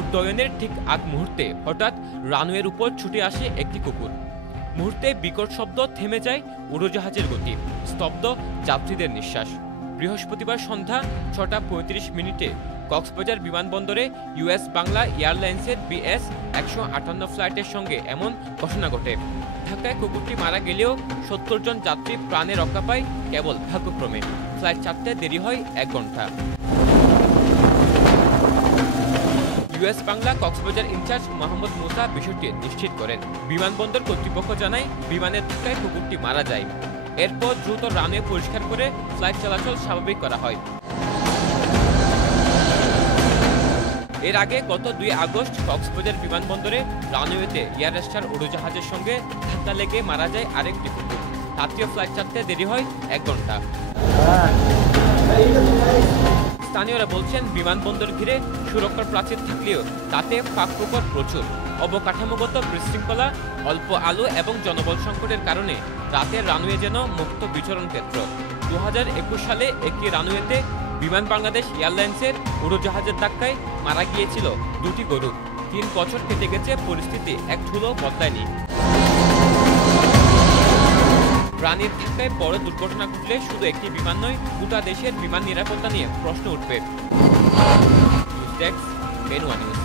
উড্ডয়নের ঠিক আগ মুহূর্তে হঠাৎ রানওয়ের উপর ছুটে আসে একটি কুকুর। মুহূর্তে বিকট শব্দ, থেমে যায় উড়োজাহাজের গতি, স্তব্ধ যাত্রীদের নিঃশ্বাস। বৃহস্পতিবার সন্ধ্যা ৬টা ৩৫ কক্সবাজার বিমানবন্দরে ইউএস বাংলা এয়ারলাইন্সের BS-158 ফ্লাইটের সঙ্গে এমন ঘটনা ঘটে। ঢাকায় কুকুরটি মারা গেলেও ৭০ জন যাত্রী প্রাণে রক্ষা পায় কেবল ভাগ্যক্রমে। ফ্লাইট ছাড়তে দেরি হয় ১ ঘণ্টা। ইউএস বাংলা কক্সবাজার ইনচার্জ মোহাম্মদ মুসা বিষয়টি নিশ্চিত করেন। বিমানবন্দর কর্তৃপক্ষ জানায়, বিমানের ধাক্কায় কুকুরটি মারা যায়। এরপর দ্রুত রানওয়ে পরিষ্কার করে ফ্লাইট চলাচল স্বাভাবিক করা হয়। এর আগে গত ২ আগস্ট কক্সবাজার বিমানবন্দরে রানওয়েতে এয়ার এশিয়ার উড়োজাহাজের সঙ্গে ধাক্কা লেগে মারা যায় আরেকটি কুকুর। তাতেও ফ্লাইট ছাড়তে দেরি হয় ১ ঘণ্টা। স্থানীয়রা বলছেন, বিমানবন্দর ঘিরে সুরক্ষার প্রাচীর থাকলেও তাতে ফাঁক-ফোকর প্রচুর। অবকাঠামোগত বিশৃঙ্খলা, অল্প আলো এবং জনবল সংকটের কারণে রাতের রানওয়ে যেন মুক্ত বিচরণ ক্ষেত্র। ২০২১ সালে একটি রানওয়েতে বিমান বাংলাদেশ এয়ারলাইন্সের উড়োজাহাজের ধাক্কায় মারা গিয়েছিল ২টি গরু। ৩ বছর কেটে গেছে, পরিস্থিতি এক ধুলো বদলায়নি। প্রাণীর ধাক্কায় বড় দুর্ঘটনা ঘটলে শুধু একটি বিমান নয়, গোটা দেশের বিমান নিরাপত্তা নিয়ে প্রশ্ন উঠবে। News desk, N one news.